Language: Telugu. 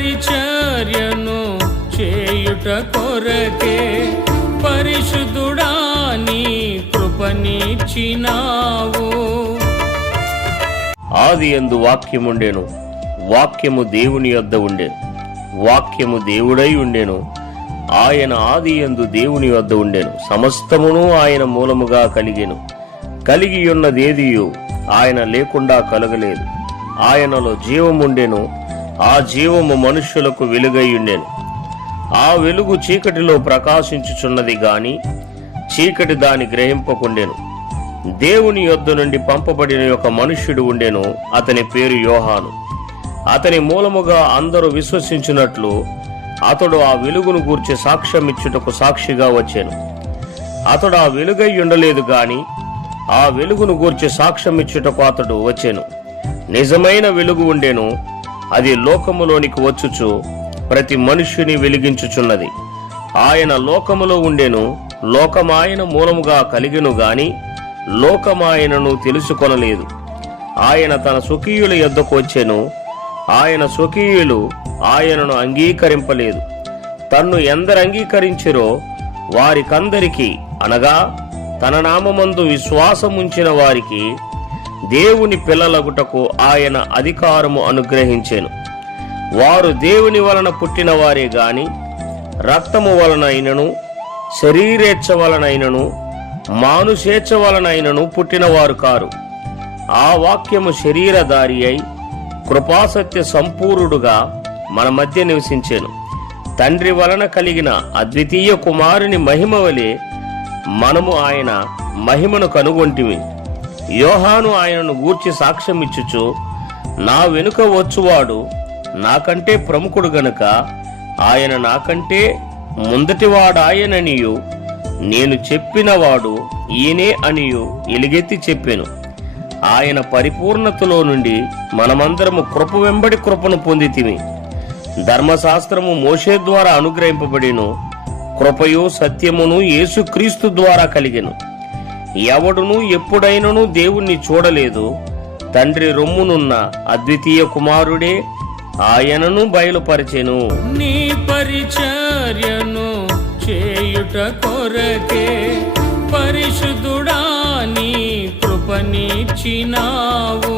పరిచర్యను చేయుట కొరకే పరిశుద్ధుడా నీ కృపనిచ్చినావు. ఆదియందు వాక్యముండెను, వాక్యము దేవుని యొద్ద ఉండెను, వాక్యము దేవుడై ఉండెను. ఆయన ఆదియందు దేవుని వద్ద ఉండెను. సమస్తమును ఆయన మూలముగా కలిగెను. కలిగియున్నదేదియు ఆయన లేకుండా కలగలేదు. ఆయనలో జీవముండెను. ఆ జీవము మనుష్యులకు వెలుగై ఉండెను. ఆ వెలుగు చీకటిలో ప్రకాశించుచున్నది గాని చీకటి దాని గ్రహింపకుండెను. దేవుని యొద్ద నుండి పంపబడిన ఒక మనుష్యుడు ఉండెను. అతని పేరు యోహాను. అతని మూలముగా అందరూ విశ్వసించినట్లు అతడు ఆ వెలుగును గూర్చి సాక్ష్యమిచ్చుటకు సాక్షిగా వచ్చాను. అతడు ఆ వెలుగై ఉండలేదు గాని ఆ వెలుగును గూర్చి సాక్ష్యమిచ్చుటకు అతడు వచ్చాను. నిజమైన వెలుగు ఉండెను. అది లోకములోనికి వచ్చుచు ప్రతి మనుష్యుని వెలిగించుచున్నది. ఆయన లోకములో ఉండెను. లోకమాయన మూలముగా కలిగెను గాని లోకమాయనను తెలుసుకొనలేదు. ఆయన తన స్వకీయుల యొద్దకు వచ్చెను. ఆయన స్వకీయులు ఆయనను అంగీకరింపలేదు. తన్ను ఎందరు అంగీకరించిరో వారికందరికీ, అనగా తన నామమందు విశ్వాసముంచిన వారికి దేవుని పిల్లలగుటకు ఆయన అధికారము అనుగ్రహించెను. వారు దేవుని వలన పుట్టిన వారే గాని రక్తము వలనైనను శరీరేచ్ఛ వలనైనను మానుషేచ్ఛ వలనైనను పుట్టినవారు కారు. ఆ వాక్యము శరీరధారి అయి కృపాసత్య సంపూర్ణుడుగా మన మధ్య నివసించెను. తండ్రి వలన కలిగిన అద్వితీయ కుమారుని మహిమ వలె మనము ఆయన మహిమను కనుగొంటిమి. యోహాను ఆయనను గూర్చి సాక్ష్యమిచ్చుచు, నా వెనుక వచ్చువాడు నాకంటే ప్రముఖుడు గనుక ఆయన నాకంటే ముందటివాడాయననియు నేను చెప్పినవాడు ఈయనే అనియు ఎలుగెత్తి చెప్పెను. ఆయన పరిపూర్ణతలో నుండి మనమందరము కృప వెంబడి కృపను పొందితిమి. ధర్మశాస్త్రము మోషే ద్వారా అనుగ్రహింపబడిను. కృపయు సత్యమును యేసుక్రీస్తు ద్వారా కలిగెను. ఎవడును ఎప్పుడైనను దేవుణ్ణి చూడలేదు. తండ్రి రొమ్మునున్న అద్వితీయ కుమారుడే ఆయనను బయలుపరిచెను. నీ పరిచర్యను చేయుట కొరకే పరిశుద్ధుడా నీ కృపనిచ్చినావు.